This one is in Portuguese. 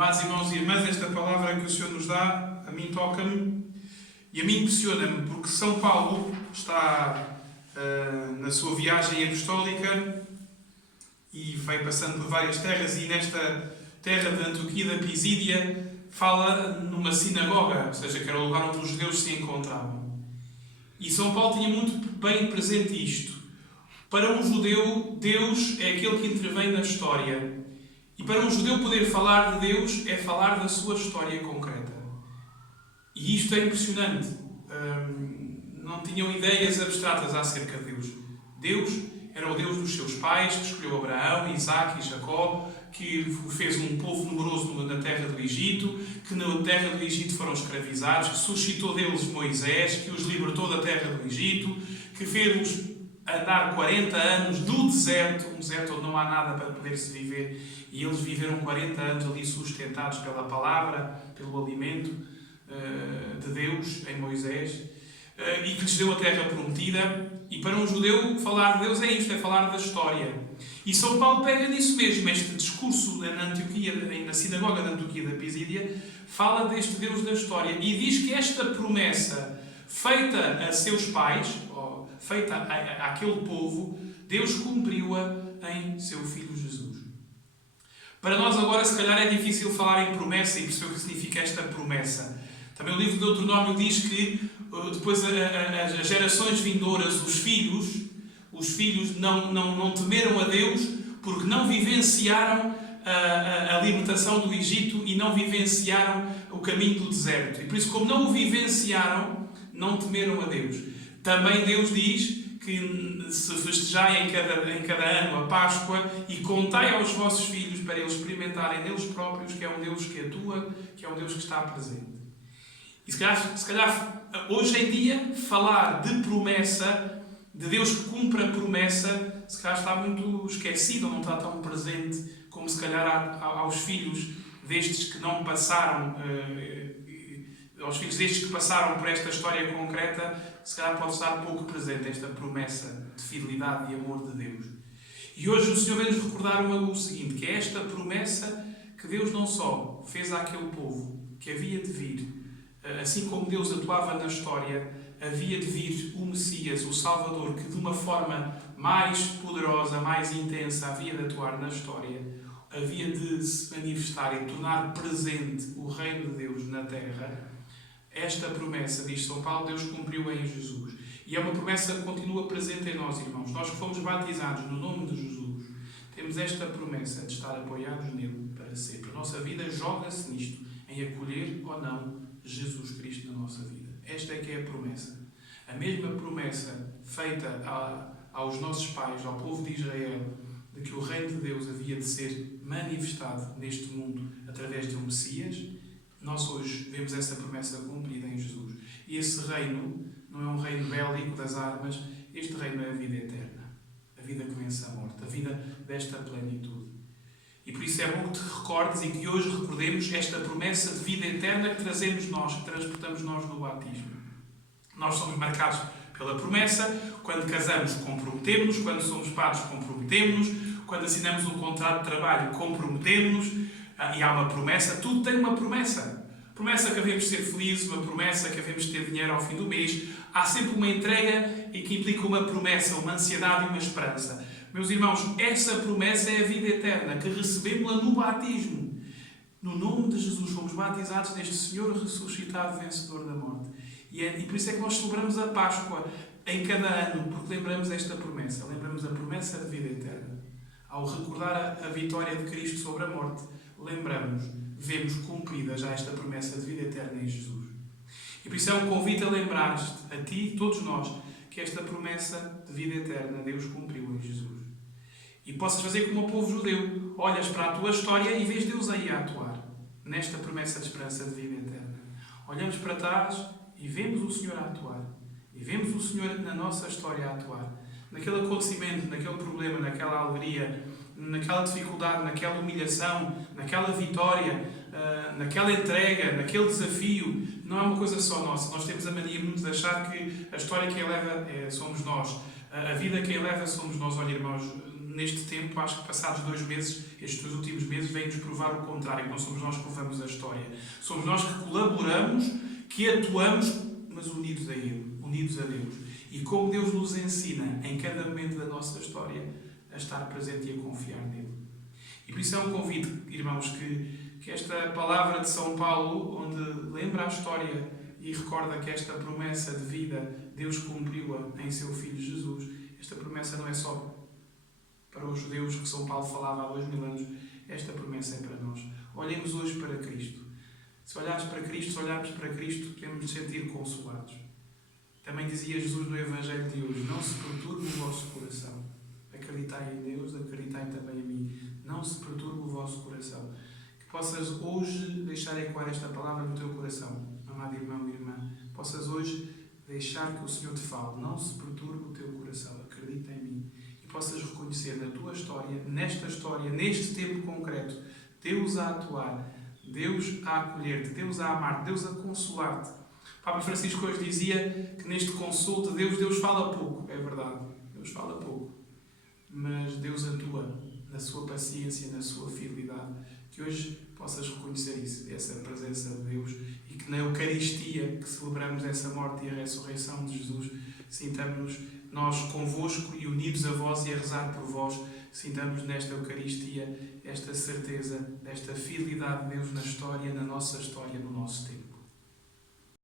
Amados irmãos e irmãs, esta palavra que o Senhor nos dá, a mim toca-me e a mim impressiona-me, porque São Paulo está na sua viagem apostólica e vai passando por várias terras, e nesta terra de Antioquia da Pisídia fala numa sinagoga, ou seja, que era o lugar onde os judeus se encontravam. E São Paulo tinha muito bem presente isto. Para um judeu, Deus é aquele que intervém na história. E para um judeu poder falar de Deus é falar da sua história concreta. E isto é impressionante. Não tinham ideias abstratas acerca de Deus. Deus era o Deus dos seus pais, que escolheu Abraão, Isaac e Jacó, que fez um povo numeroso na terra do Egito, que na terra do Egito foram escravizados, que suscitou deles Moisés, que os libertou da terra do Egito, que fez-os andar 40 anos no deserto, um deserto onde não há nada para poder-se viver, e eles viveram 40 anos ali sustentados pela palavra, pelo alimento de Deus em Moisés, e que lhes deu a terra prometida. E para um judeu falar de Deus é isto, é falar da história. E São Paulo pega nisso mesmo, este discurso na Antioquia, na sinagoga de Antioquia da Pisídia, fala deste Deus da história e diz que esta promessa feita a seus pais, ou feita àquele povo, Deus cumpriu-a em seu Filho Jesus. Para nós agora, se calhar, é difícil falar em promessa e perceber o que significa esta promessa. Também o livro de Deuteronômio diz que depois as gerações vindouras, os filhos não temeram a Deus porque não vivenciaram a libertação do Egito e não vivenciaram o caminho do deserto. E por isso, como não o vivenciaram, não temeram a Deus. Também Deus diz que se festejai em cada ano a Páscoa e contai aos vossos filhos para eles experimentarem neles próprios que é um Deus que atua, que é um Deus que está presente. E se calhar hoje em dia, falar de promessa, de Deus que cumpre a promessa, se calhar está muito esquecido, ou não está tão presente como se calhar aos filhos destes que não passaram, aos filhos destes que passaram por esta história concreta, se calhar pode estar pouco presente esta promessa de fidelidade e amor de Deus. E hoje o Senhor vem-nos recordar o seguinte, que é esta promessa que Deus não só fez àquele povo que havia de vir, assim como Deus atuava na história, havia de vir o Messias, o Salvador, que de uma forma mais poderosa, mais intensa, havia de atuar na história, havia de se manifestar e tornar presente o reino de Deus na terra. Esta promessa, diz São Paulo, Deus cumpriu em Jesus. E é uma promessa que continua presente em nós, irmãos. Nós que fomos batizados no nome de Jesus, temos esta promessa de estar apoiados nele para sempre. A nossa vida joga-se nisto, em acolher ou não Jesus Cristo na nossa vida. Esta é que é a promessa. A mesma promessa feita aos nossos pais, ao povo de Israel, de que o reino de Deus havia de ser manifestado neste mundo através de um Messias, nós hoje vemos essa promessa cumprida em Jesus. E esse reino não é um reino bélico das armas, este reino é a vida eterna. A vida que vence a morte, a vida desta plenitude. E por isso é bom que te recordes e que hoje recordemos esta promessa de vida eterna que trazemos nós, que transportamos nós no batismo. Nós somos marcados pela promessa, quando casamos comprometemos-nos, quando somos padres comprometemos-nos, quando assinamos um contrato de trabalho comprometemos-nos, e há uma promessa, tudo tem uma promessa. Promessa que havemos de ser felizes, uma promessa que havemos de ter dinheiro ao fim do mês. Há sempre uma entrega e que implica uma promessa, uma ansiedade e uma esperança. Meus irmãos, essa promessa é a vida eterna, que recebemos-la no batismo. No nome de Jesus fomos batizados neste Senhor ressuscitado, vencedor da morte. E por isso é que nós celebramos a Páscoa em cada ano, porque lembramos esta promessa. Lembramos a promessa de vida eterna. Ao recordar a vitória de Cristo sobre a morte, vemos cumprida já esta promessa de vida eterna em Jesus. E por isso é um convite a lembrar-te, a ti e todos nós, que esta promessa de vida eterna Deus cumpriu em Jesus. E possas fazer como o povo judeu. Olhas para a tua história e vês Deus aí a atuar. Nesta promessa de esperança de vida eterna. Olhamos para trás e vemos o Senhor a atuar. E vemos o Senhor na nossa história a atuar. Naquele acontecimento, naquele problema, naquela alegria, naquela dificuldade, naquela humilhação, naquela vitória, naquela entrega, naquele desafio. Não é uma coisa só nossa. Nós temos a mania muito de achar que a história que eleva somos nós. A vida que eleva somos nós. Olha, irmãos, neste tempo, acho que passados 2 meses, estes 2 últimos meses, vêm-nos provar o contrário, que não somos nós que levamos a história. Somos nós que colaboramos, que atuamos, mas unidos a Ele, unidos a Deus. E como Deus nos ensina, em cada momento da nossa história, a estar presente e a confiar nele. E por isso é um convite, irmãos, que esta palavra de São Paulo, onde lembra a história e recorda que esta promessa de vida, Deus cumpriu-a em seu Filho Jesus. Esta promessa não é só para os judeus que São Paulo falava há 2000 anos, esta promessa é para nós. Olhemos hoje para Cristo. Se olharmos para Cristo, podemos nos sentir consolados. Também dizia Jesus no Evangelho de hoje: não se perturbe o vosso coração. Acreditai em Deus, acreditai também em mim. Não se perturbe o vosso coração. Que possas hoje deixar ecoar esta palavra no teu coração, amado irmão e irmã. Possas hoje deixar que o Senhor te fale. Não se perturbe o teu coração. Acredita em mim. E possas reconhecer na tua história, neste tempo concreto, Deus a atuar, Deus a acolher-te, Deus a amar-te, Deus a consolar-te. Papa Francisco hoje dizia que neste consolo de Deus fala pouco. É verdade, Deus fala pouco. Mas Deus atua na sua paciência, na sua fidelidade. Que hoje possas reconhecer isso, essa presença de Deus, e que na Eucaristia, que celebramos essa morte e a ressurreição de Jesus, sintamos nós convosco e unidos a vós e a rezar por vós, sintamos nesta Eucaristia esta certeza, desta fidelidade de Deus na história, na nossa história, no nosso tempo.